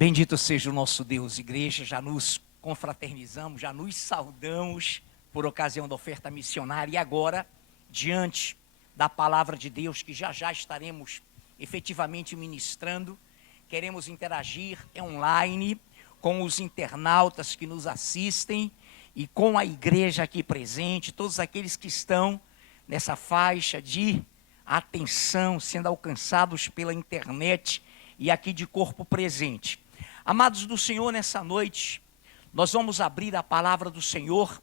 Bendito seja o nosso Deus, igreja, já nos confraternizamos, já nos saudamos por ocasião da oferta missionária e agora, diante da palavra de Deus, que já estaremos efetivamente ministrando, queremos interagir online com os internautas que nos assistem e com a igreja aqui presente, todos aqueles que estão nessa faixa de atenção, sendo alcançados pela internet e aqui de corpo presente. Amados do Senhor, nessa noite, nós vamos abrir a palavra do Senhor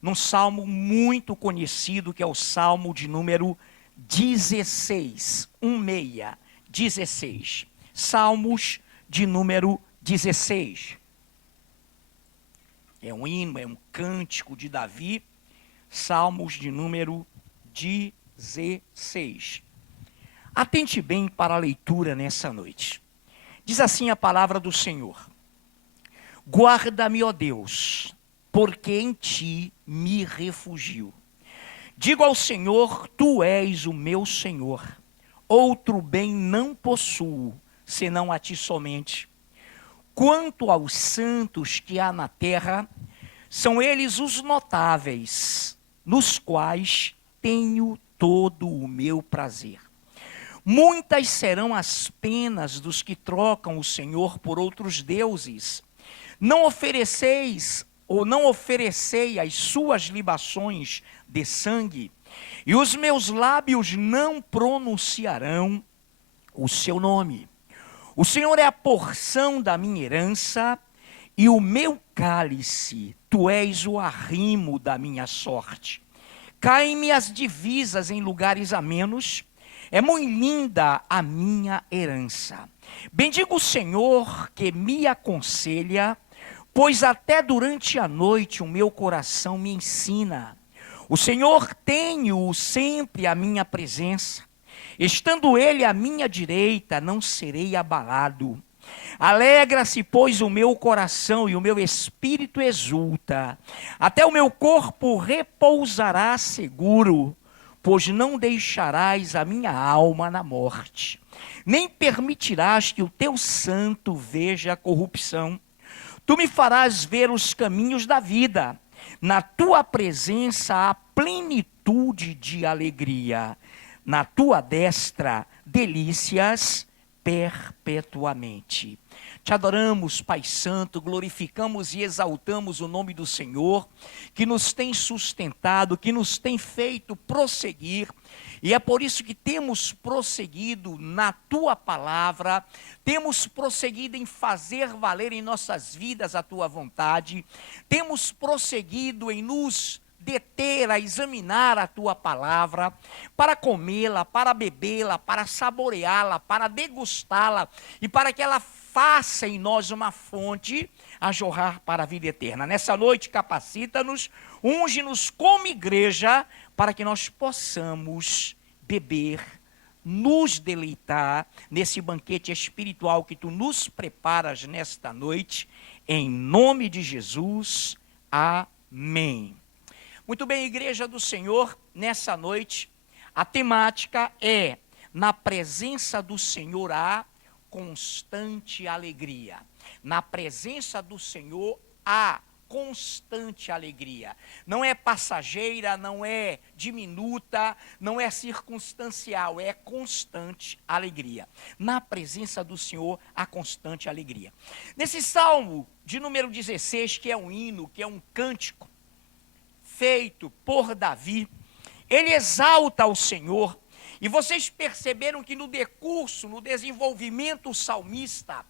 num salmo muito conhecido, que é o salmo de número 16, 16. Salmos de número 16. É um hino, é um cântico de Davi, salmos de número 16. Atente bem para a leitura nessa noite. Diz assim a palavra do Senhor: guarda-me, ó Deus, porque em ti me refugio. Digo ao Senhor, tu és o meu Senhor. Outro bem não possuo, senão a ti somente. Quanto aos santos que há na terra, são eles os notáveis, nos quais tenho todo o meu prazer. Muitas serão as penas dos que trocam o Senhor por outros deuses. Não oferecei as suas libações de sangue, e os meus lábios não pronunciarão o seu nome. O Senhor é a porção da minha herança e o meu cálice, tu és o arrimo da minha sorte. Caem-me as divisas em lugares amenos, é muito linda a minha herança. Bendigo o Senhor que me aconselha, pois até durante a noite o meu coração me ensina. O Senhor tenho sempre à minha presença. Estando Ele à minha direita, não serei abalado. Alegra-se, pois, o meu coração e o meu espírito exulta. Até o meu corpo repousará seguro, pois não deixarás a minha alma na morte, nem permitirás que o teu santo veja a corrupção. Tu me farás ver os caminhos da vida. Na tua presença há plenitude de alegria. Na tua destra, delícias perpetuamente. Te adoramos, Pai Santo, glorificamos e exaltamos o nome do Senhor, que nos tem sustentado, que nos tem feito prosseguir, e é por isso que temos prosseguido na Tua palavra, temos prosseguido em fazer valer em nossas vidas a Tua vontade, temos prosseguido em nos deter a examinar a Tua palavra, para comê-la, para bebê-la, para saboreá-la, para degustá-la, e para que ela faça em nós uma fonte a jorrar para a vida eterna. Nessa noite, capacita-nos, unge-nos como igreja, para que nós possamos beber, nos deleitar nesse banquete espiritual que Tu nos preparas nesta noite, em nome de Jesus, amém. Muito bem, igreja do Senhor, nessa noite, a temática é: na presença do Senhor há constante alegria. Na presença do Senhor há constante alegria. Não é passageira, não é diminuta, não é circunstancial, é constante alegria. Na presença do Senhor há constante alegria. Nesse salmo de número 16, que é um hino, que é um cântico, feito por Davi, ele exalta o Senhor, e vocês perceberam que no decurso, no desenvolvimento salmista,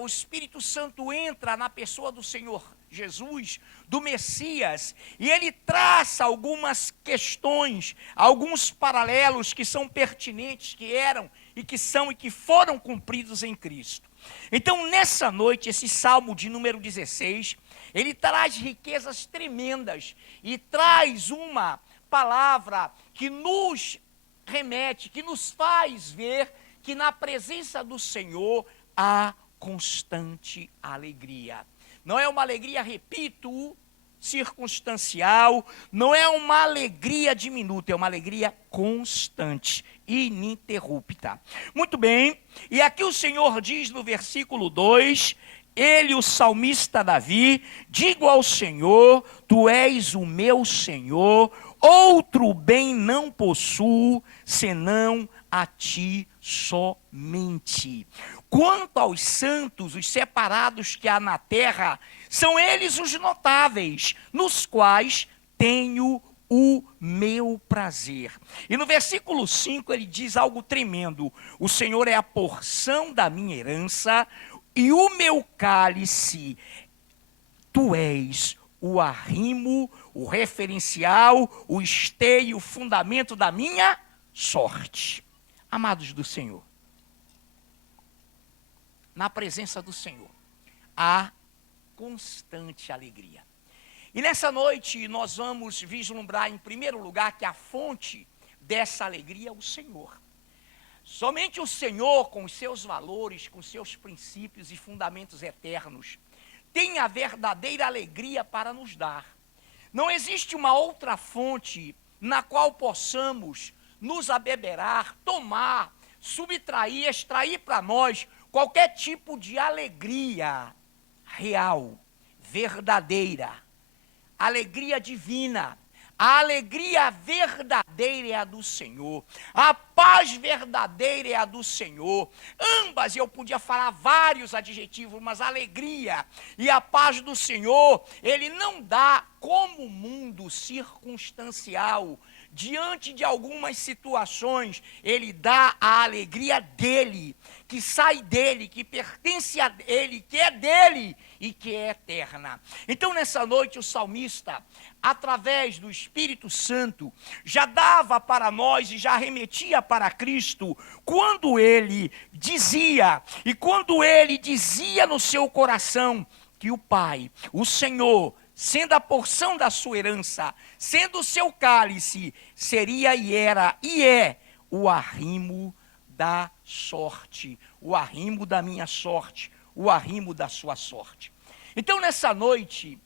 o Espírito Santo entra na pessoa do Senhor Jesus, do Messias, e ele traça algumas questões, alguns paralelos que são pertinentes, que eram e que são e que foram cumpridos em Cristo. Então, nessa noite, esse salmo de número 16, ele traz riquezas tremendas e traz uma palavra que nos remete, que nos faz ver que na presença do Senhor há constante alegria. Não é uma alegria, repito, circunstancial, não é uma alegria diminuta, é uma alegria constante, ininterrupta. Muito bem, e aqui o Senhor diz no versículo 2, ele, o salmista Davi, digo ao Senhor, tu és o meu Senhor, outro bem não possuo, senão a ti somente. Quanto aos santos, os separados que há na terra, são eles os notáveis, nos quais tenho o meu prazer. E no versículo 5 ele diz algo tremendo: o Senhor é a porção da minha herança e o meu cálice, tu és o arrimo, o referencial, o esteio, o fundamento da minha sorte. Amados do Senhor, na presença do Senhor, há constante alegria. E nessa noite nós vamos vislumbrar em primeiro lugar que a fonte dessa alegria é o Senhor. Somente o Senhor, com os seus valores, com os seus princípios e fundamentos eternos, tem a verdadeira alegria para nos dar. Não existe uma outra fonte na qual possamos nos abeberar, tomar, subtrair, extrair para nós qualquer tipo de alegria real, verdadeira, alegria divina. A alegria verdadeira é a do Senhor, a paz verdadeira é a do Senhor. Ambas, eu podia falar vários adjetivos, mas a alegria e a paz do Senhor, ele não dá como mundo circunstancial. Diante de algumas situações, ele dá a alegria dele, que sai dele, que pertence a ele, que é dele e que é eterna. Então, nessa noite, o salmista, através do Espírito Santo, já dava para nós e já remetia para Cristo, quando ele dizia no seu coração que o Pai, o Senhor, sendo a porção da sua herança, sendo o seu cálice, seria e era e é o arrimo da sorte, o arrimo da minha sorte, o arrimo da sua sorte. Então, nessa noite,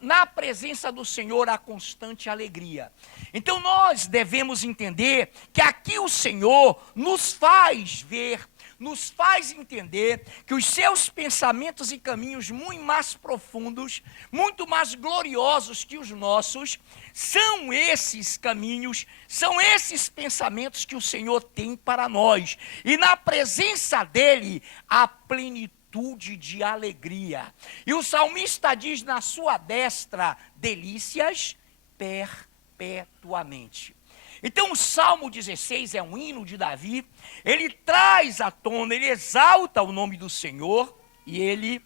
na presença do Senhor há constante alegria. Então, nós devemos entender que aqui o Senhor nos faz ver, nos faz entender que os seus pensamentos e caminhos muito mais profundos, muito mais gloriosos que os nossos, são esses caminhos, são esses pensamentos que o Senhor tem para nós. E na presença dele, há plenitude de alegria. E o salmista diz: na sua destra, delícias perpetuamente. Então o Salmo 16 é um hino de Davi, ele traz à tona, ele exalta o nome do Senhor e ele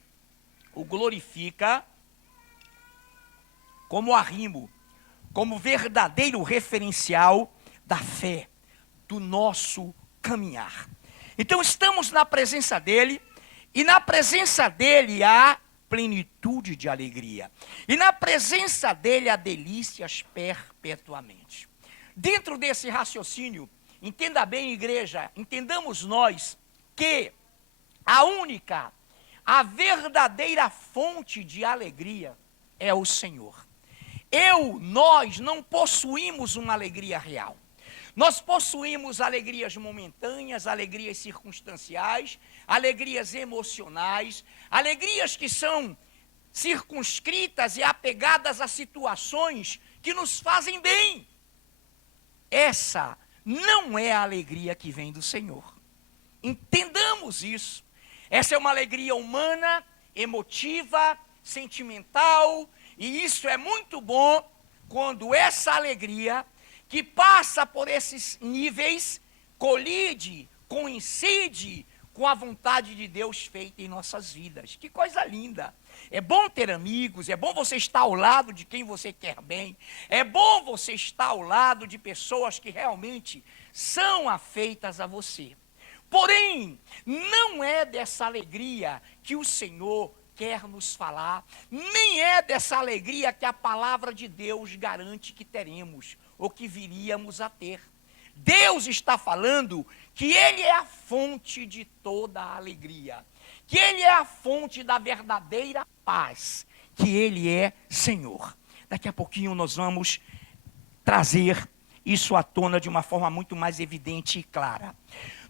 o glorifica como arrimo, como verdadeiro referencial da fé, do nosso caminhar. Então estamos na presença dele, e na presença dele há plenitude de alegria, e na presença dele há delícias perpetuamente. Dentro desse raciocínio, entenda bem, igreja, entendamos nós que a verdadeira fonte de alegria é o Senhor. Nós não possuímos uma alegria real. Nós possuímos alegrias momentâneas, alegrias circunstanciais, alegrias emocionais, alegrias que são circunscritas e apegadas a situações que nos fazem bem. Essa não é a alegria que vem do Senhor. Entendamos isso. Essa é uma alegria humana, emotiva, sentimental, e isso é muito bom quando essa alegria, que passa por esses níveis, coincide com a vontade de Deus feita em nossas vidas. Que coisa linda! É bom ter amigos, é bom você estar ao lado de quem você quer bem, é bom você estar ao lado de pessoas que realmente são afeitas a você. Porém, não é dessa alegria que o Senhor quer nos falar, nem é dessa alegria que a palavra de Deus garante que teremos, ou que viríamos a ter. Deus está falando que Ele é a fonte de toda a alegria, que Ele é a fonte da verdadeira paz, que Ele é Senhor. Daqui a pouquinho nós vamos trazer isso à tona de uma forma muito mais evidente e clara.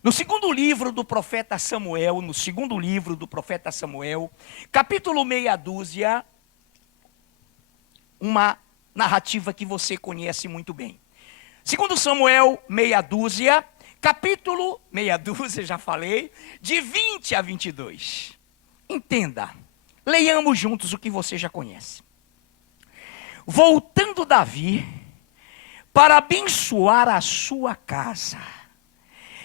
No segundo livro do profeta Samuel, capítulo meia dúzia, uma narrativa que você conhece muito bem. Segundo Samuel, meia dúzia, capítulo meia dúzia, já falei, de 20 a 22. Entenda, leiamos juntos o que você já conhece. Voltando Davi para abençoar a sua casa,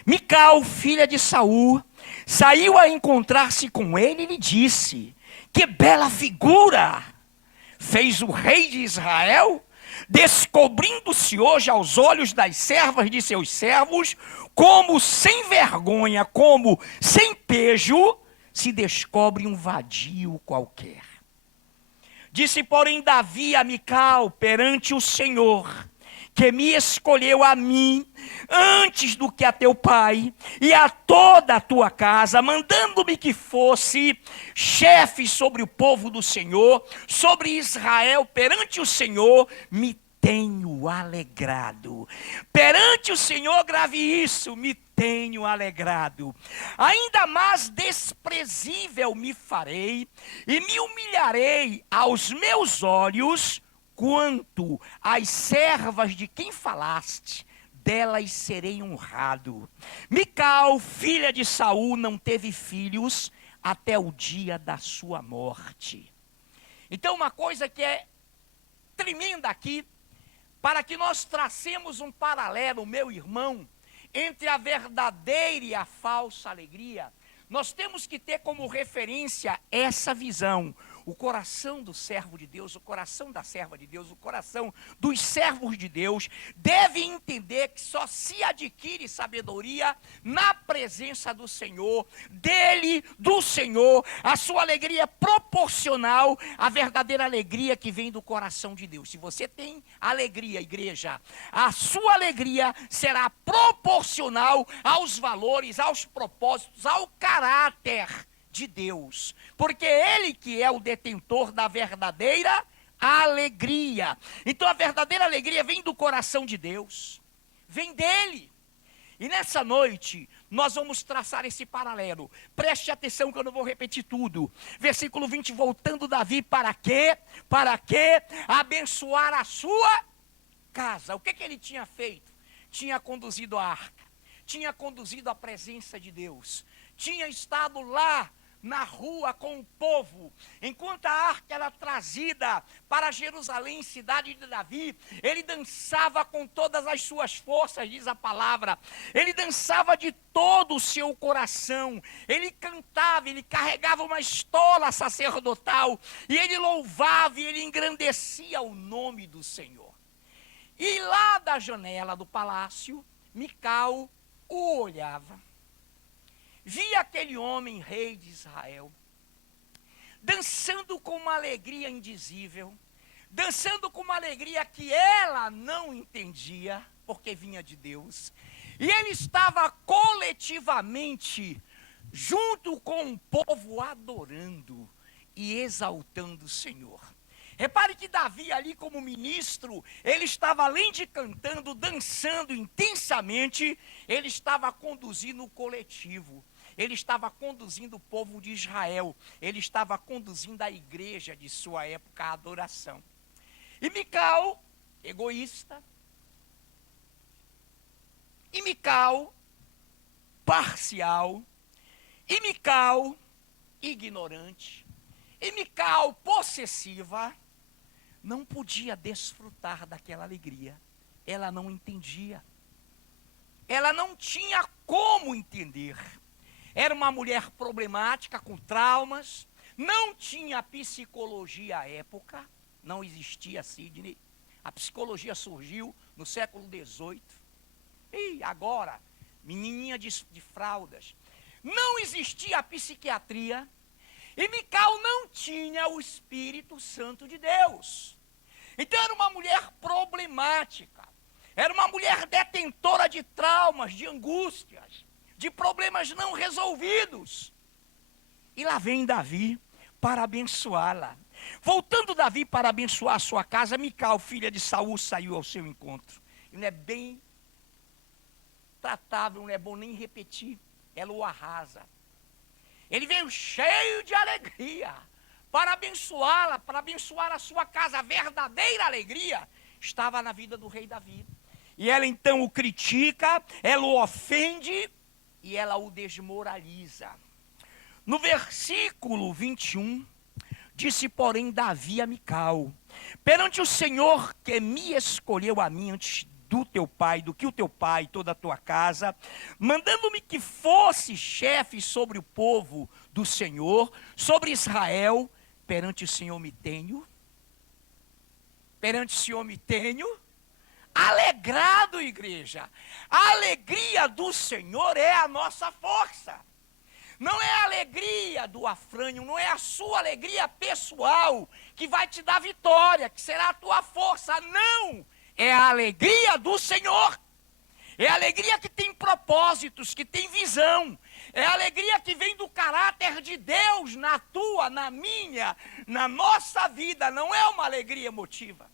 Mical, filha de Saul, saiu a encontrar-se com ele e lhe disse: que bela figura fez o rei de Israel, descobrindo-se hoje aos olhos das servas de seus servos, como sem vergonha, como sem pejo, se descobre um vadio qualquer. Disse, porém, Davi a Mical perante o Senhor, que me escolheu a mim, antes do que a teu pai, e a toda a tua casa, mandando-me que fosse chefe sobre o povo do Senhor, sobre Israel, perante o Senhor, me tenho alegrado. Perante o Senhor, grave isso, me tenho alegrado. Ainda mais desprezível me farei, e me humilharei aos meus olhos, quanto às servas de quem falaste, delas serei honrado. Mical, filha de Saul, não teve filhos até o dia da sua morte. Então, uma coisa que é tremenda aqui, para que nós tracemos um paralelo, meu irmão, entre a verdadeira e a falsa alegria, nós temos que ter como referência essa visão. O coração do servo de Deus, o coração da serva de Deus, o coração dos servos de Deus deve entender que só se adquire sabedoria na presença do Senhor, dele, do Senhor. A sua alegria é proporcional à verdadeira alegria que vem do coração de Deus. Se você tem alegria, igreja, a sua alegria será proporcional aos valores, aos propósitos, ao caráter de Deus, porque Ele que é o detentor da verdadeira alegria. Então a verdadeira alegria vem do coração de Deus, vem dEle. E nessa noite nós vamos traçar esse paralelo. Preste atenção que eu não vou repetir tudo. Versículo 20, voltando Davi para quê? Para quê? Abençoar a sua casa. O que ele tinha feito? Tinha conduzido a arca, tinha conduzido a presença de Deus, tinha estado lá na rua com o povo, enquanto a arca era trazida para Jerusalém, cidade de Davi, ele dançava com todas as suas forças, diz a palavra, ele dançava de todo o seu coração, ele cantava, ele carregava uma estola sacerdotal, e ele louvava e ele engrandecia o nome do Senhor. E lá da janela do palácio, Mical o olhava. Via aquele homem, rei de Israel, dançando com uma alegria indizível, dançando com uma alegria que ela não entendia, porque vinha de Deus. E ele estava coletivamente, junto com o povo, adorando e exaltando o Senhor. Repare que Davi ali como ministro, ele estava além de cantando, dançando intensamente, ele estava conduzindo o coletivo. Ele estava conduzindo o povo de Israel, ele estava conduzindo a igreja de sua época à adoração. E Mical, egoísta, e Mical, parcial, e Mical, ignorante, e Mical, possessiva, não podia desfrutar daquela alegria. Ela não entendia, ela não tinha como entender. Era uma mulher problemática, com traumas, não tinha psicologia à época, não existia, Sidney. A psicologia surgiu no século XVIII. E agora, menininha de fraldas. Não existia a psiquiatria, e Mical não tinha o Espírito Santo de Deus. Então era uma mulher problemática, era uma mulher detentora de traumas, de angústias, de problemas não resolvidos. E lá vem Davi para abençoá-la. Voltando Davi para abençoar a sua casa, Mical, filha de Saul, saiu ao seu encontro. E não é bem tratável, não é bom nem repetir. Ela o arrasa. Ele veio cheio de alegria para abençoá-la, para abençoar a sua casa. A verdadeira alegria estava na vida do rei Davi. E ela então o critica, ela o ofende e ela o desmoraliza. No versículo 21, disse, porém, Davi a Mical: perante o Senhor que me escolheu a mim antes do teu pai, do que o teu pai e toda a tua casa, mandando-me que fosse chefe sobre o povo do Senhor, sobre Israel, perante o Senhor me tenho, alegrado, igreja. A alegria do Senhor é a nossa força. Não é a alegria do afrânio, não é a sua alegria pessoal que vai te dar vitória, que será a tua força. Não! É a alegria do Senhor. É a alegria que tem propósitos, que tem visão. É a alegria que vem do caráter de Deus na tua, na minha, na nossa vida. Não é uma alegria emotiva.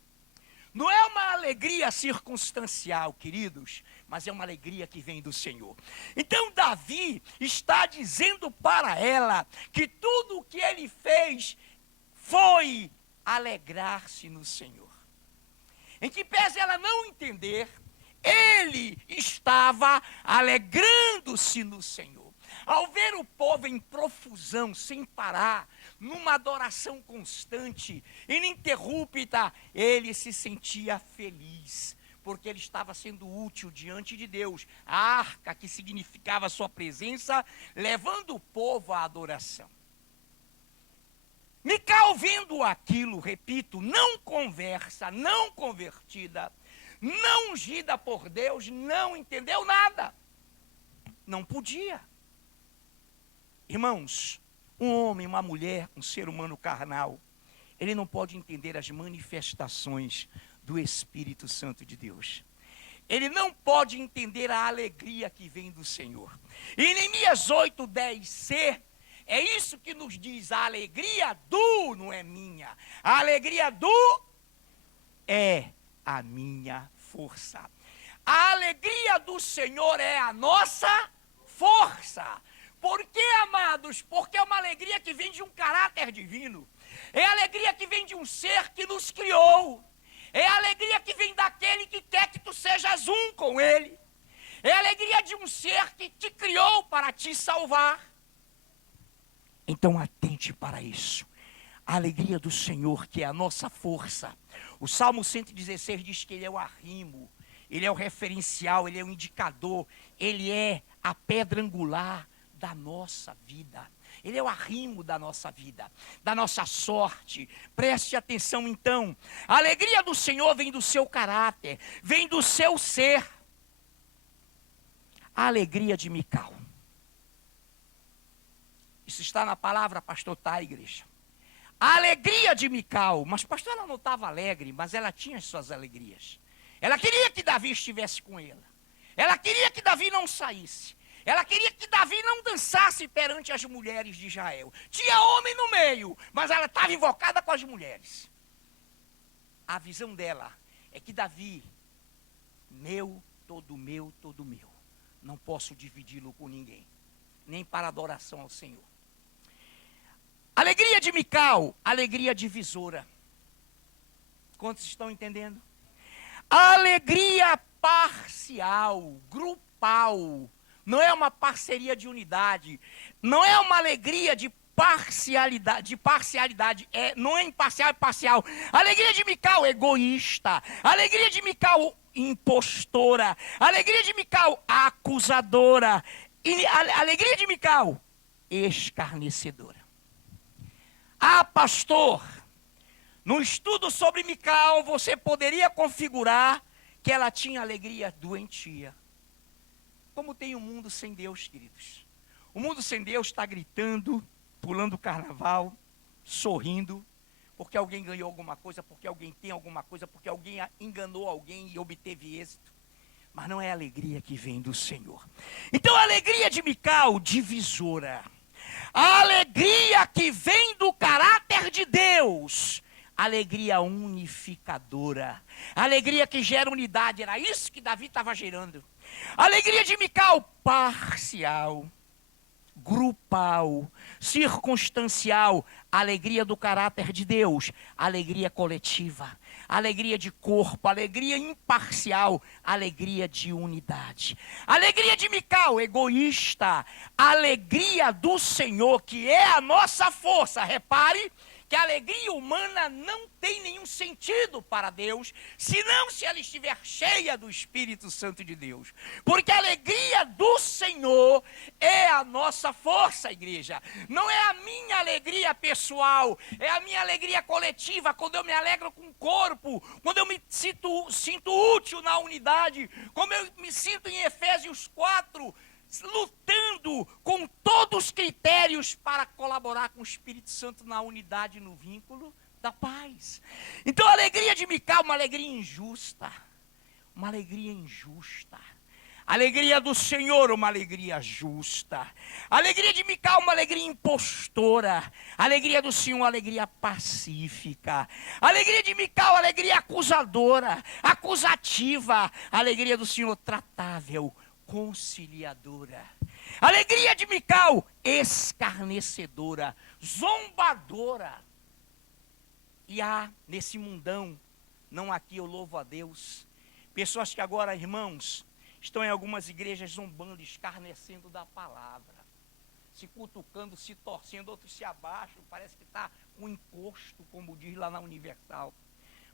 Não é uma alegria circunstancial, queridos, mas é uma alegria que vem do Senhor. Então Davi está dizendo para ela que tudo o que ele fez foi alegrar-se no Senhor. Em que pese ela não entender, ele estava alegrando-se no Senhor. Ao ver o povo em profusão, sem parar, numa adoração constante, ininterrupta, ele se sentia feliz, porque ele estava sendo útil diante de Deus. A arca, que significava a sua presença, levando o povo à adoração. Mical, vendo aquilo, repito, não conversa, não convertida, não ungida por Deus, não entendeu nada. Não podia. Irmãos, um homem, uma mulher, um ser humano carnal, ele não pode entender as manifestações do Espírito Santo de Deus. Ele não pode entender a alegria que vem do Senhor. E Neemias 8:10c, é isso que nos diz: a alegria do, não é minha, a alegria do é a minha força. A alegria do Senhor é a nossa força. Por que, amados? Porque é uma alegria que vem de um caráter divino. É a alegria que vem de um ser que nos criou. É a alegria que vem daquele que quer que tu sejas um com ele. É a alegria de um ser que te criou para te salvar. Então atente para isso. A alegria do Senhor, que é a nossa força. O Salmo 116 diz que ele é o arrimo, ele é o referencial, ele é o indicador, ele é a pedra angular da nossa vida. Ele é o arrimo da nossa vida, da nossa sorte. Preste atenção então. A alegria do Senhor vem do seu caráter, vem do seu ser. A alegria de Mical. Isso está na palavra, pastor Tá, igreja. A alegria de Mical. Mas pastor, ela não estava alegre, mas ela tinha as suas alegrias. Ela queria que Davi estivesse com ela. Ela queria que Davi não saísse. Ela queria que Davi não dançasse perante as mulheres de Israel. Tinha homem no meio, mas ela estava invocada com as mulheres. A visão dela é que Davi, meu, todo meu, todo meu. Não posso dividi-lo com ninguém, nem para adoração ao Senhor. Alegria de Mical, alegria divisora. Quantos estão entendendo? Alegria parcial, grupal. Não é uma parceria de unidade, não é uma alegria de parcialidade, não é imparcial, é parcial. A alegria de Mical, egoísta. A alegria de Mical, impostora. A alegria de Mical, acusadora. E a alegria de Mical, escarnecedora. Ah, pastor, no estudo sobre Mical, você poderia configurar que ela tinha alegria doentia. Como tem um mundo sem Deus, queridos. O mundo sem Deus está gritando, pulando o carnaval, sorrindo, porque alguém ganhou alguma coisa, porque alguém tem alguma coisa, porque alguém enganou alguém e obteve êxito. Mas não é a alegria que vem do Senhor. Então a alegria de Mical, divisora. A alegria que vem do caráter de Deus, alegria unificadora, alegria que gera unidade, era isso que Davi estava gerando. Alegria de Mical, parcial, grupal, circunstancial, alegria do caráter de Deus, alegria coletiva, alegria de corpo, alegria imparcial, alegria de unidade. Alegria de Mical, egoísta, alegria do Senhor, que é a nossa força. Repare que a alegria humana não tem nenhum sentido para Deus, senão se ela estiver cheia do Espírito Santo de Deus. Porque a alegria do Senhor é a nossa força, igreja. Não é a minha alegria pessoal, é a minha alegria coletiva, quando eu me alegro com o corpo, quando eu me sinto útil na unidade, como eu me sinto em Efésios 4, lutando com todos os critérios para colaborar com o Espírito Santo na unidade, no vínculo da paz. Então a alegria de Mical, uma alegria injusta, uma alegria injusta. A alegria do Senhor, uma alegria justa. A alegria de Mical, uma alegria impostora. A alegria do Senhor, uma alegria pacífica. A alegria de Mical, alegria acusadora, acusativa. A alegria do Senhor, tratável, conciliadora. Alegria de Mical, escarnecedora, zombadora. E há nesse mundão, não aqui, eu louvo a Deus, pessoas que agora, irmãos, estão em algumas igrejas zombando, escarnecendo da palavra, se cutucando, se torcendo, outros se abaixam, parece que está um encosto, como diz lá na Universal.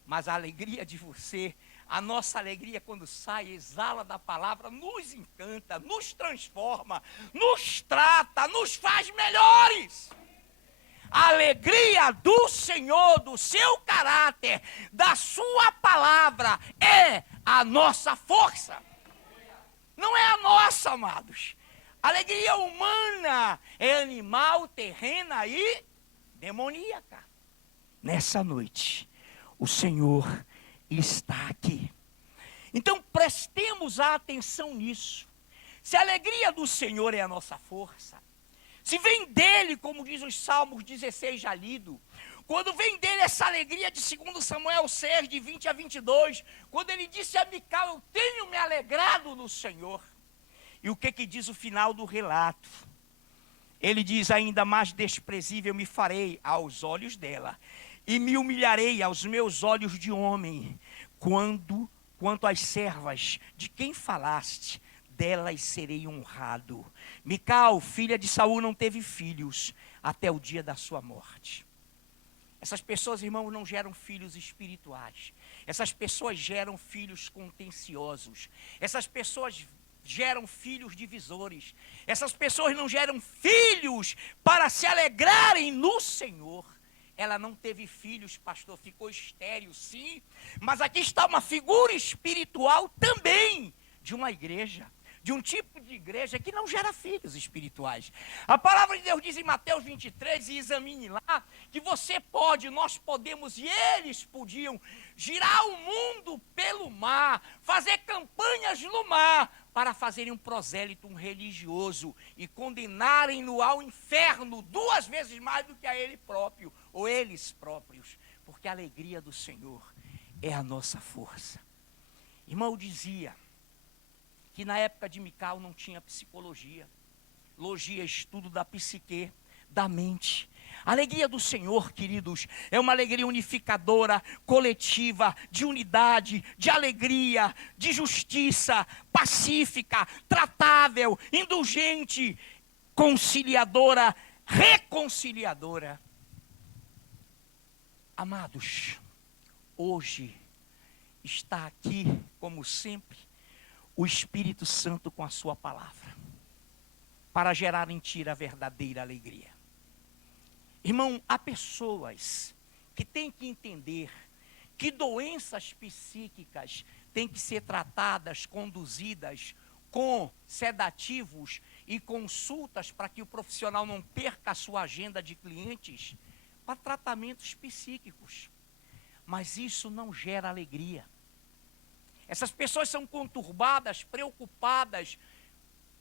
Mas a alegria de você, a nossa alegria quando sai, exala da palavra, nos encanta, nos transforma, nos trata, nos faz melhores. A alegria do Senhor, do seu caráter, da sua palavra, é a nossa força. Não é a nossa, amados. A alegria humana é animal, terrena e demoníaca. Nessa noite, o Senhor está aqui. Então prestemos atenção nisso. Se a alegria do Senhor é a nossa força, se vem dele, como diz os Salmos 16 já lido, quando vem dele essa alegria de 2 Samuel 6, de 20 a 22, quando ele disse a Mical, eu tenho me alegrado no Senhor. E o que diz o final do relato? Ele diz, ainda mais desprezível me farei aos olhos dela, e me humilharei aos meus olhos de homem, quanto às servas de quem falaste, delas serei honrado. Mical, filha de Saul, não teve filhos até o dia da sua morte. Essas pessoas, irmãos, não geram filhos espirituais. Essas pessoas geram filhos contenciosos. Essas pessoas geram filhos divisores. Essas pessoas não geram filhos para se alegrarem no Senhor. Ela não teve filhos, pastor, ficou estéril, sim. Mas aqui está uma figura espiritual também de uma igreja, de um tipo de igreja que não gera filhos espirituais. A palavra de Deus diz em Mateus 23, e examine lá, que você pode, nós podemos, e eles podiam, girar o mundo pelo mar, fazer campanhas no mar, para fazerem um prosélito, um religioso, e condenarem-no ao inferno 2 vezes mais do que a ele próprio, ou eles próprios, porque a alegria do Senhor é a nossa força. Irmão, dizia que na época de Mical não tinha psicologia. Logia, estudo da psique, da mente. A alegria do Senhor, queridos, é uma alegria unificadora, coletiva, de unidade, de alegria, de justiça, pacífica, tratável, indulgente, conciliadora, reconciliadora. Amados, hoje está aqui, como sempre, o Espírito Santo com a sua palavra, para gerar em ti a verdadeira alegria. Irmão, há pessoas que têm que entender que doenças psíquicas têm que ser tratadas, conduzidas com sedativos e consultas para que o profissional não perca a sua agenda de clientes para tratamentos psíquicos. Mas isso não gera alegria. Essas pessoas são conturbadas, preocupadas,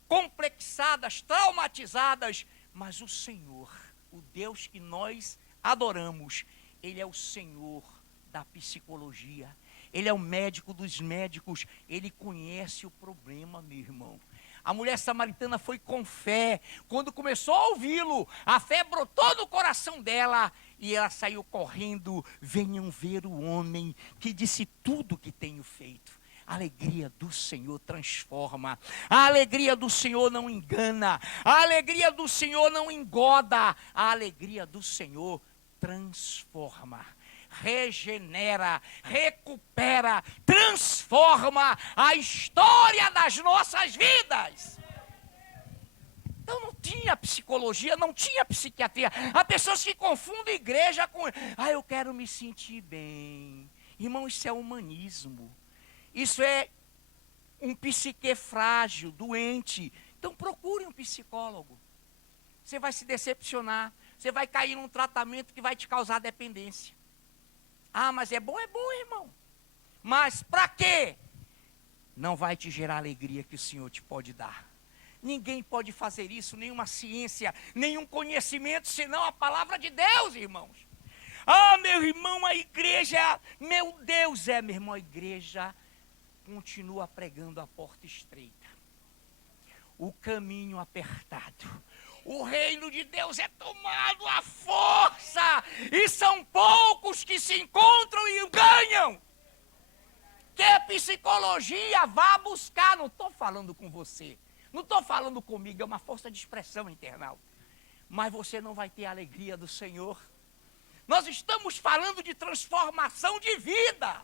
complexadas, traumatizadas, Mas o Senhor, o Deus que nós adoramos, Ele é o Senhor da psicologia. Ele é o médico dos médicos. Ele conhece o problema, meu irmão. A mulher samaritana foi com fé. Quando começou a ouvi-lo, a fé brotou no coração dela. E ela saiu correndo. Venham ver o homem que disse tudo o que tenho feito. A alegria do Senhor transforma. A alegria do Senhor não engana. A alegria do Senhor não engoda. A alegria do Senhor transforma, regenera, recupera, transforma a história das nossas vidas. Então não tinha psicologia, não tinha psiquiatria. Há pessoas que confundem igreja com... eu quero me sentir bem. Irmão, isso é humanismo. Isso é um psique frágil, doente. Então procure um psicólogo. Você vai se decepcionar. Você vai cair num tratamento que vai te causar dependência. Mas é bom, irmão. Mas para quê? Não vai te gerar a alegria que o Senhor te pode dar. Ninguém pode fazer isso, nenhuma ciência, nenhum conhecimento, senão a palavra de Deus, irmãos. Meu irmão, a igreja, meu Deus, meu irmão, a igreja continua pregando a porta estreita, o caminho apertado. O reino de Deus é tomado à força, e são poucos que se encontram e o ganham. Que psicologia, vá buscar. Não estou falando com você, não estou falando comigo, é uma força de expressão internal. Mas você não vai ter a alegria do Senhor. Nós estamos falando de transformação de vida.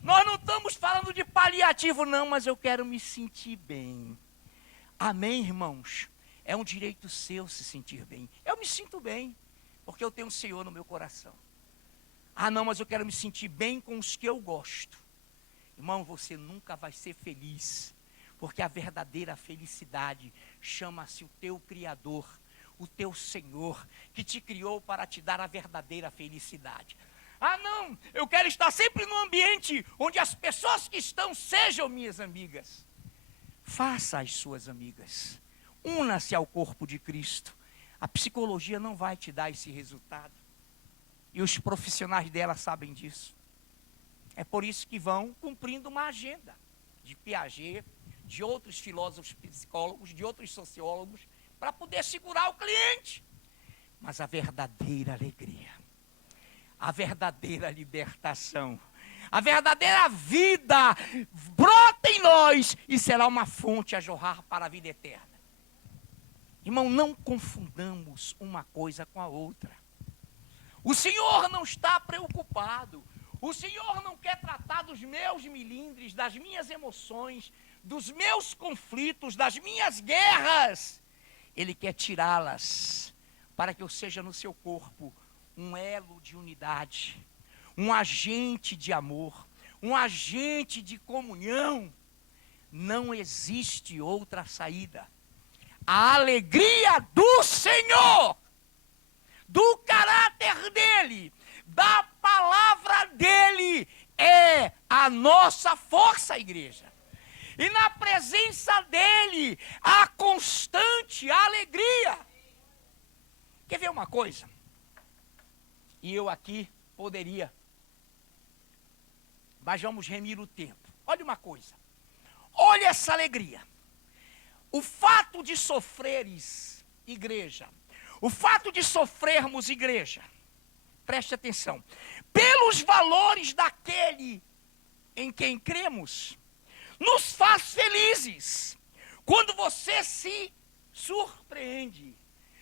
Nós não estamos falando de paliativo, não, mas eu quero me sentir bem. Amém, irmãos? É um direito seu se sentir bem. Eu me sinto bem, porque eu tenho o Senhor no meu coração. Não, mas eu quero me sentir bem com os que eu gosto. Irmão, você nunca vai ser feliz, porque a verdadeira felicidade chama-se o teu Criador, o teu Senhor, que te criou para te dar a verdadeira felicidade. Não, eu quero estar sempre num ambiente onde as pessoas que estão sejam minhas amigas. Faça as suas amigas. Una-se ao corpo de Cristo. A psicologia não vai te dar esse resultado. E os profissionais dela sabem disso. É por isso que vão cumprindo uma agenda de Piaget, de outros filósofos psicólogos, de outros sociólogos, para poder segurar o cliente. Mas a verdadeira alegria, a verdadeira libertação, a verdadeira vida brota em nós e será uma fonte a jorrar para a vida eterna. Irmão, não confundamos uma coisa com a outra. O Senhor não está preocupado. O Senhor não quer tratar dos meus milindres, das minhas emoções, dos meus conflitos, das minhas guerras. Ele quer tirá-las para que eu seja no seu corpo um elo de unidade, um agente de amor, um agente de comunhão. Não existe outra saída. A alegria do Senhor, do caráter dele, da palavra dele, é a nossa força, igreja. E na presença dele, há constante alegria. Quer ver uma coisa? E eu aqui poderia, mas vamos remir o tempo. Olha uma coisa, olha essa alegria. O fato de sofreres, igreja, o fato de sofrermos, igreja, preste atenção, pelos valores daquele em quem cremos, nos faz felizes. Quando você se surpreende,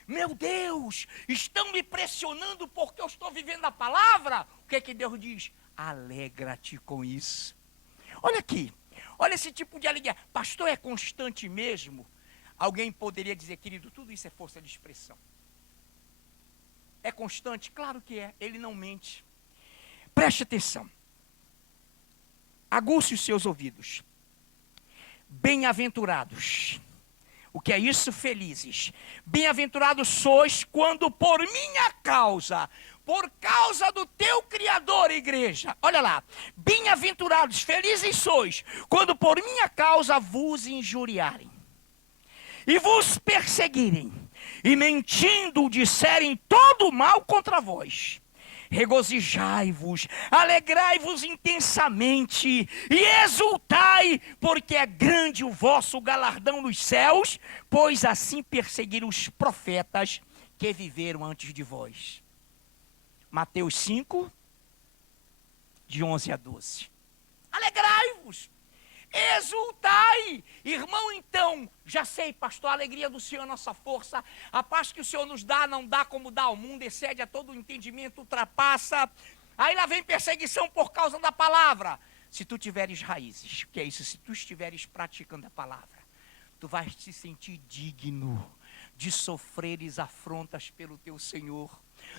meu Deus, estão me pressionando porque eu estou vivendo a palavra. O que é que Deus diz? Alegra-te com isso. Olha aqui, olha esse tipo de alegria. Pastor, é constante mesmo? Alguém poderia dizer, querido, tudo isso é força de expressão. É constante? Claro que é, ele não mente. Preste atenção. Aguce os seus ouvidos. Bem-aventurados. O que é isso? Felizes. Bem-aventurados sois quando por minha causa, por causa do teu Criador, igreja. Olha lá. Bem-aventurados, felizes sois, quando por minha causa vos injuriarem e vos perseguirem, e mentindo disserem todo mal contra vós. Regozijai-vos, alegrai-vos intensamente e exultai, porque é grande o vosso galardão nos céus, pois assim perseguiram os profetas que viveram antes de vós. Mateus 5, de 11 a 12. Alegrai-vos, exultai. Irmão, então, já sei, pastor, a alegria do Senhor é nossa força. A paz que o Senhor nos dá, não dá como dá ao mundo, excede a todo o entendimento, ultrapassa. Aí lá vem perseguição por causa da palavra. Se tu tiveres raízes, o que é isso? Se tu estiveres praticando a palavra, tu vais te sentir digno de sofreres afrontas pelo teu Senhor.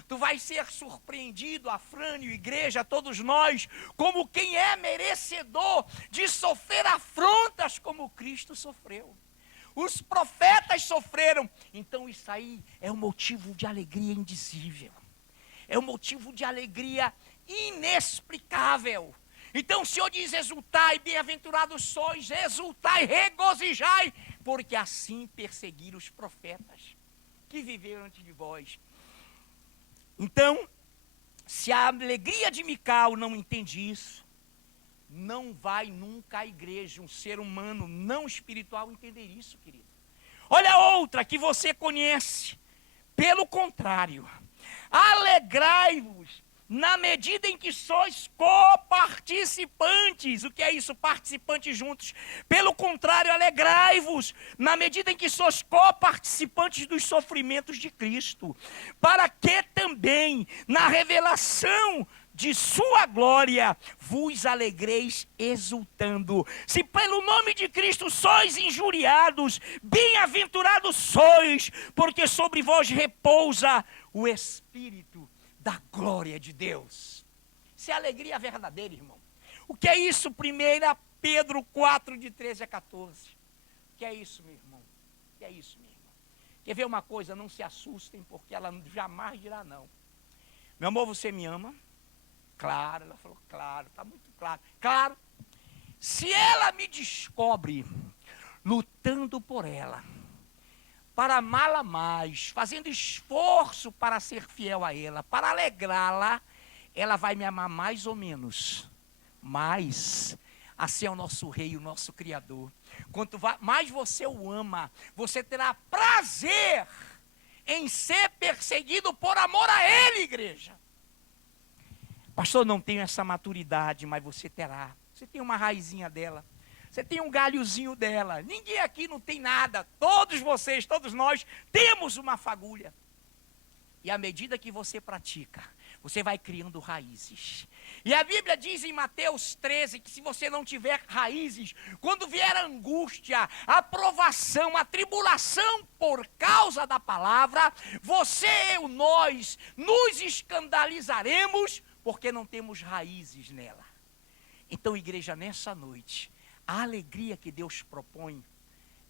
Tu vais ser surpreendido, Afrânio, igreja, todos nós, como quem é merecedor de sofrer afrontas como Cristo sofreu. Os profetas sofreram, então isso aí é um motivo de alegria indizível, é um motivo de alegria inexplicável. Então o Senhor diz: exultai, bem-aventurados sois, exultai, regozijai, porque assim perseguiram os profetas que viveram antes de vós. Então, se a alegria de Mical não entende isso, não vai nunca a igreja, um ser humano não espiritual, entender isso, querido. Olha outra que você conhece. Pelo contrário, alegrai-vos na medida em que sois coparticipantes. O que é isso? Participantes juntos. Pelo contrário, alegrai-vos na medida em que sois coparticipantes dos sofrimentos de Cristo, para que também na revelação de sua glória vos alegreis exultando. Se pelo nome de Cristo sois injuriados, bem-aventurados sois, porque sobre vós repousa o Espírito da glória de Deus. Isso é alegria verdadeira, irmão. O que é isso? 1 Pedro 4, de 13 a 14. O que é isso, meu irmão? O que é isso, meu irmão? Quer ver uma coisa? Não se assustem, porque ela jamais dirá não. Meu amor, você me ama? Claro, ela falou, claro, está muito claro. Claro, se ela me descobre lutando por ela, para amá-la mais, fazendo esforço para ser fiel a ela, para alegrá-la, ela vai me amar mais ou menos. Mas, assim é o nosso rei, o nosso criador. Quanto mais você o ama, você terá prazer em ser perseguido por amor a ele, igreja. Pastor, não tenho essa maturidade, mas você terá. Você tem uma raizinha dela. Você tem um galhozinho dela. Ninguém aqui não tem nada. Todos vocês, todos nós, temos uma fagulha. E à medida que você pratica, você vai criando raízes. E a Bíblia diz em Mateus 13 que se você não tiver raízes, quando vier a angústia, a provação, a tribulação por causa da palavra, você, eu, nós, nos escandalizaremos porque não temos raízes nela. Então, igreja, nessa noite, a alegria que Deus propõe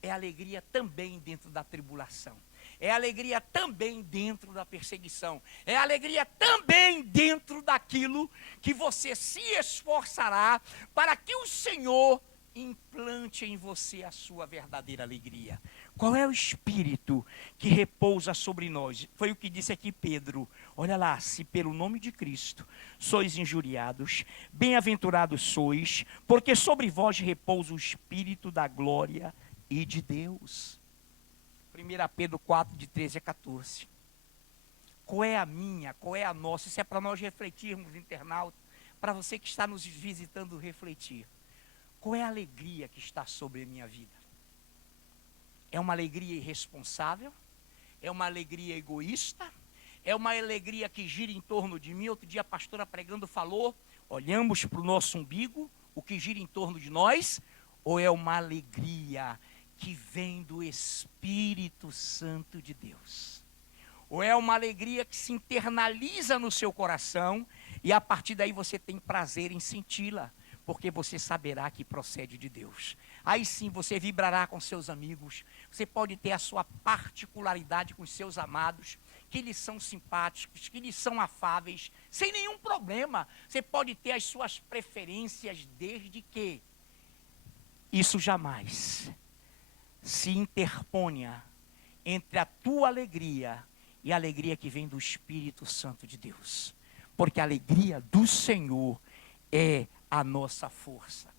é alegria também dentro da tribulação. É alegria também dentro da perseguição. É alegria também dentro daquilo que você se esforçará para que o Senhor implante em você a sua verdadeira alegria. Qual é o espírito que repousa sobre nós? Foi o que disse aqui Pedro. Olha lá, se pelo nome de Cristo sois injuriados, bem-aventurados sois, porque sobre vós repousa o Espírito da glória e de Deus. 1 Pedro 4, de 13 a 14. Qual é a minha, qual é a nossa? Isso é para nós refletirmos, internauta, para você que está nos visitando refletir. Qual é a alegria que está sobre a minha vida? É uma alegria irresponsável? É uma alegria egoísta? É uma alegria que gira em torno de mim? Outro dia a pastora pregando falou, olhamos para o nosso umbigo, o que gira em torno de nós? Ou é uma alegria que vem do Espírito Santo de Deus? Ou é uma alegria que se internaliza no seu coração e a partir daí você tem prazer em senti-la, porque você saberá que procede de Deus. Aí sim você vibrará com seus amigos, você pode ter a sua particularidade com os seus amados, que lhes são simpáticos, que lhes são afáveis, sem nenhum problema. Você pode ter as suas preferências, desde que isso jamais se interponha entre a tua alegria e a alegria que vem do Espírito Santo de Deus. Porque a alegria do Senhor é a nossa força.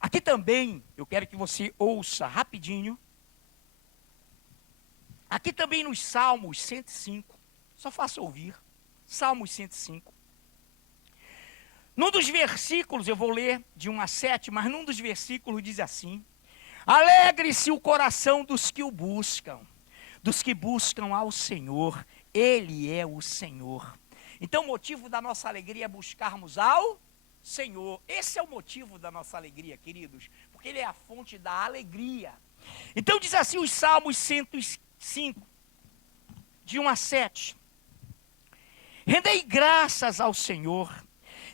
Aqui também, eu quero que você ouça rapidinho. Aqui também nos Salmos 105, só faça ouvir. Salmos 105. Num dos versículos, eu vou ler de 1 a 7, mas num dos versículos diz assim: alegre-se o coração dos que o buscam, dos que buscam ao Senhor, Ele é o Senhor. Então o motivo da nossa alegria é buscarmos ao Senhor. Esse é o motivo da nossa alegria, queridos, porque Ele é a fonte da alegria. Então diz assim os Salmos 105, de 1 a 7. Rendei graças ao Senhor,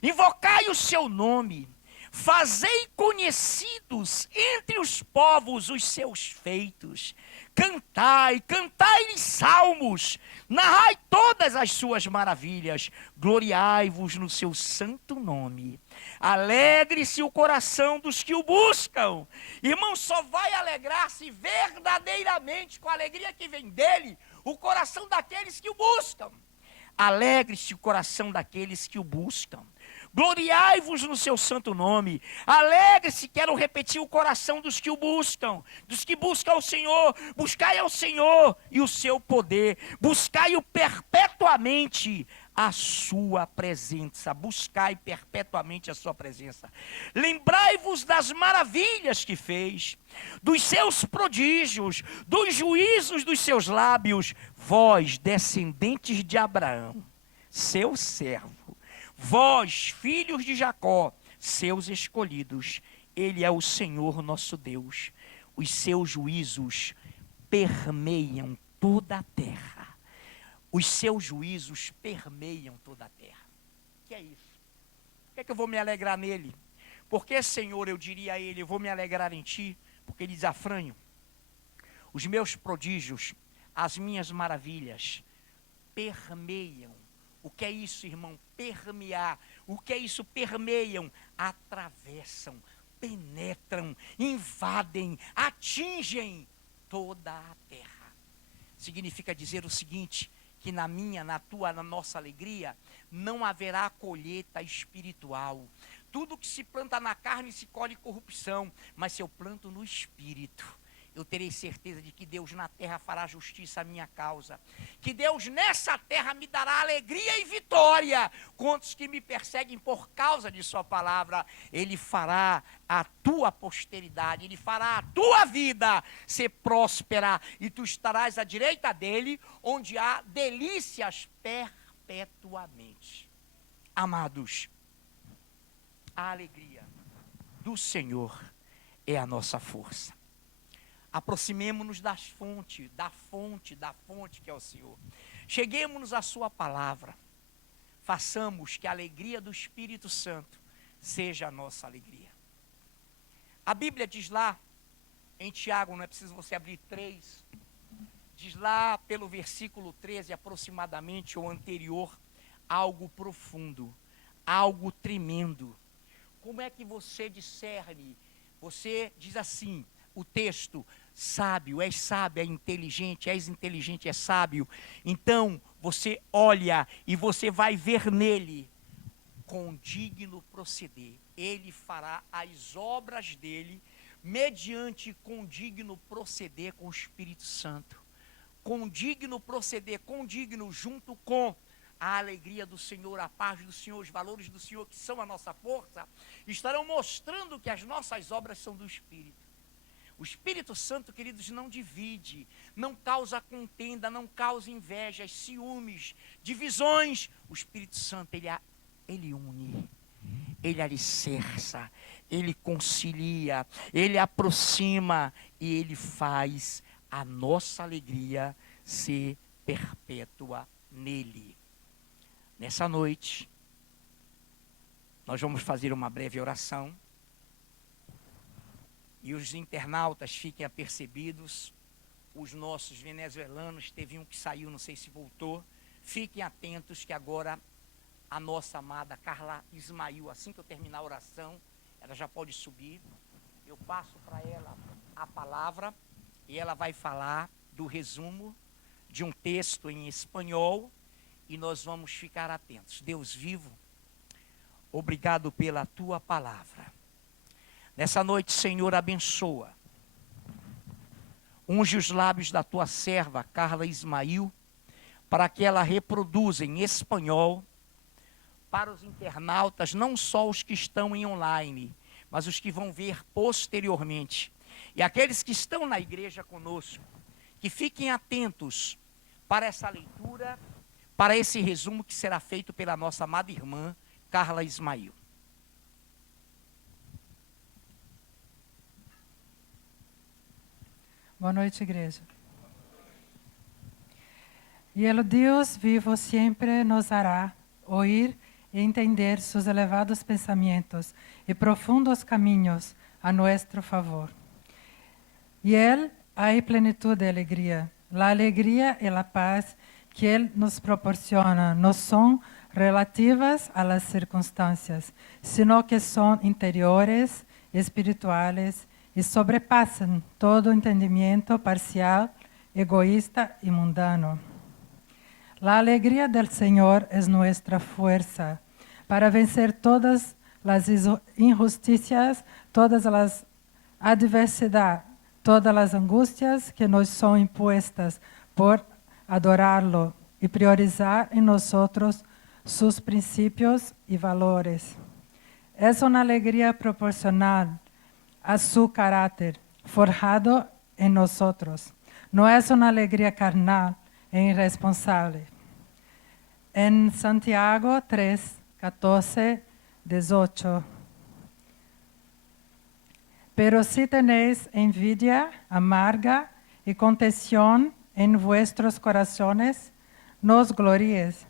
invocai o seu nome, fazei conhecidos entre os povos os seus feitos. Cantai, cantai-lhe salmos, narrai todas as suas maravilhas, gloriai-vos no seu santo nome. Alegre-se o coração dos que o buscam. Irmão, só vai alegrar-se verdadeiramente com a alegria que vem dele, o coração daqueles que o buscam. Alegre-se o coração daqueles que o buscam. Gloriai-vos no seu santo nome. Alegre-se, quero repetir, o coração dos que o buscam, dos que buscam ao Senhor. Buscai ao Senhor e o seu poder. Buscai-o perpetuamente a sua presença. Buscai perpetuamente a sua presença. Lembrai-vos das maravilhas que fez, dos seus prodígios, dos juízos dos seus lábios. Vós, descendentes de Abraão, seu servo. Vós, filhos de Jacó, seus escolhidos, Ele é o Senhor nosso Deus. Os seus juízos permeiam toda a terra. Os seus juízos permeiam toda a terra. O que é isso? Por que é que eu vou me alegrar nele? Porque, Senhor, eu diria a ele, eu vou me alegrar em ti, porque ele diz: afranho, os meus prodígios, as minhas maravilhas permeiam. O que é isso, irmão? Permear. O que é isso? Permeiam, atravessam, penetram, invadem, atingem toda a terra. Significa dizer o seguinte, que na minha, na tua, na nossa alegria, não haverá colheita espiritual. Tudo que se planta na carne se colhe corrupção, mas se eu planto no Espírito, eu terei certeza de que Deus na terra fará justiça à minha causa. Que Deus nessa terra me dará alegria e vitória. Quantos que me perseguem por causa de sua palavra, Ele fará a tua posteridade, Ele fará a tua vida ser próspera, e tu estarás à direita dEle, onde há delícias perpetuamente. Amados, a alegria do Senhor é a nossa força. Aproximemo-nos da fonte que é o Senhor. Cheguemos-nos à sua palavra. Façamos que a alegria do Espírito Santo seja a nossa alegria. A Bíblia diz lá, em Tiago, não é preciso você abrir 3, diz lá pelo versículo 13 aproximadamente, ou anterior, algo profundo, algo tremendo. Como é que você discerne? Você diz assim, o texto: sábio, és sábio, és inteligente, és sábio. Então, você olha e você vai ver nele condigno proceder. Ele fará as obras dele mediante condigno proceder com o Espírito Santo. Condigno proceder, condigno junto com a alegria do Senhor, a paz do Senhor, os valores do Senhor, que são a nossa força, estarão mostrando que as nossas obras são do Espírito. O Espírito Santo, queridos, não divide, não causa contenda, não causa invejas, ciúmes, divisões. O Espírito Santo, ele une, ele alicerça, ele concilia, ele aproxima e ele faz a nossa alegria ser perpétua nele. Nessa noite, nós vamos fazer uma breve oração. E os internautas fiquem apercebidos, os nossos venezuelanos, teve um que saiu, não sei se voltou, fiquem atentos que agora a nossa amada Carla Ismail, assim que eu terminar a oração, ela já pode subir, eu passo para ela a palavra e ela vai falar do resumo de um texto em espanhol e nós vamos ficar atentos. Deus vivo, obrigado pela tua palavra. Nessa noite, Senhor, abençoa. Unge os lábios da tua serva, Carla Ismail, para que ela reproduza em espanhol para os internautas, não só os que estão em online, mas os que vão ver posteriormente. E aqueles que estão na igreja conosco, que fiquem atentos para essa leitura, para esse resumo que será feito pela nossa amada irmã, Carla Ismail. Boa noite, igreja. E o Deus vivo sempre nos hará ouvir e entender seus elevados pensamentos e profundos caminhos a nosso favor. E Ele há plenitude de alegria. A alegria e a paz que Ele nos proporciona não são relativas às circunstâncias, sino que são interiores, espirituais e sobrepassam todo entendimento parcial, egoísta e mundano. A alegria do Senhor é nossa força para vencer todas as injusticias, todas as adversidades, todas as angústias que nos são impostas por adorá-lo e priorizar em nós seus princípios e valores. É uma alegria proporcional a seu caráter, forjado em nós. Não é uma alegria carnal e irresponsável. Em Santiago 3, 14, 18. Pero si tenéis envidia amarga y contención en vuestros corazones, no os gloríes,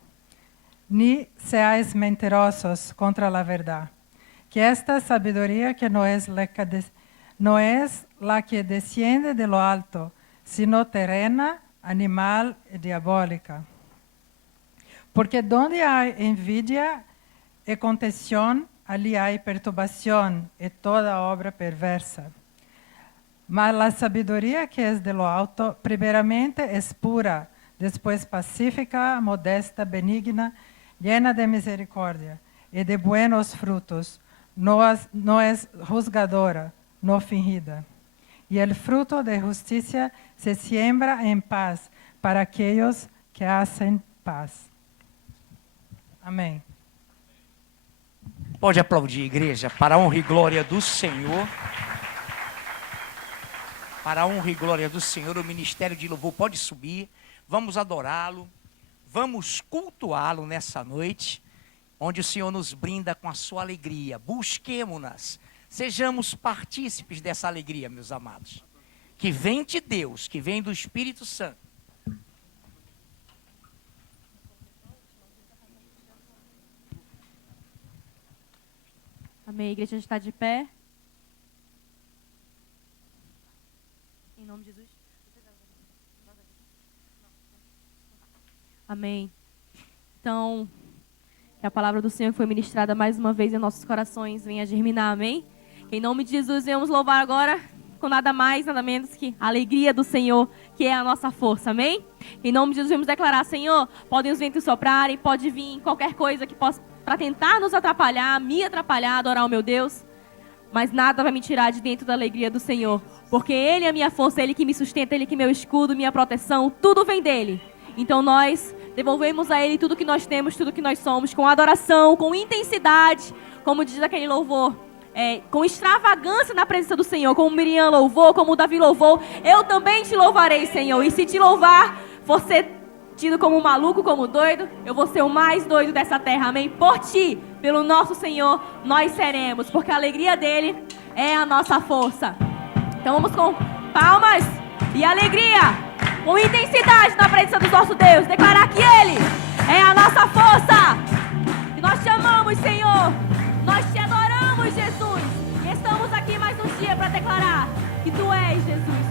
ni seáis mentirosos contra la verdad. Que esta sabiduría que no es la que desciende de lo alto, sino terrena, animal y diabólica. Porque donde hay envidia y contención, ali há perturbação e toda obra perversa. Mas a sabedoria que é de lo alto, primeiramente é pura, depois pacífica, modesta, benigna, llena de misericórdia e de buenos frutos, não é juzgadora, não fingida. E o fruto de justiça se siembra em paz para aqueles que hacen paz. Amém. Pode aplaudir, igreja, para a honra e glória do Senhor. Para a honra e glória do Senhor, o ministério de louvor pode subir. Vamos adorá-lo, vamos cultuá-lo nessa noite, onde o Senhor nos brinda com a sua alegria. Busquemo-nas, sejamos partícipes dessa alegria, meus amados, que vem de Deus, que vem do Espírito Santo. Amém. A igreja está de pé. Em nome de Jesus. Amém. Então, que a palavra do Senhor que foi ministrada mais uma vez em nossos corações venha germinar. Amém. Em nome de Jesus, venhamos louvar agora com nada mais, nada menos que a alegria do Senhor, que é a nossa força. Amém. Em nome de Jesus, vamos declarar: Senhor, podem os ventos soprarem, pode vir qualquer coisa que possa para tentar nos atrapalhar, me atrapalhar, adorar o meu Deus. Mas nada vai me tirar de dentro da alegria do Senhor. Porque Ele é a minha força, Ele que me sustenta, Ele que é meu escudo, minha proteção. Tudo vem dEle. Então nós devolvemos a Ele tudo que nós temos, tudo que nós somos, com adoração, com intensidade, como diz aquele louvor, com extravagância na presença do Senhor. Como Miriam louvou, como o Davi louvou. Eu também te louvarei, Senhor. E se te louvar, você tido como maluco, como doido, eu vou ser o mais doido dessa terra, amém? Por ti, pelo nosso Senhor, nós seremos, porque a alegria dele é a nossa força. Então vamos com palmas e alegria, com intensidade na presença do nosso Deus, declarar que Ele é a nossa força. E nós te amamos, Senhor, nós te adoramos, Jesus, e estamos aqui mais um dia para declarar que Tu és, Jesus.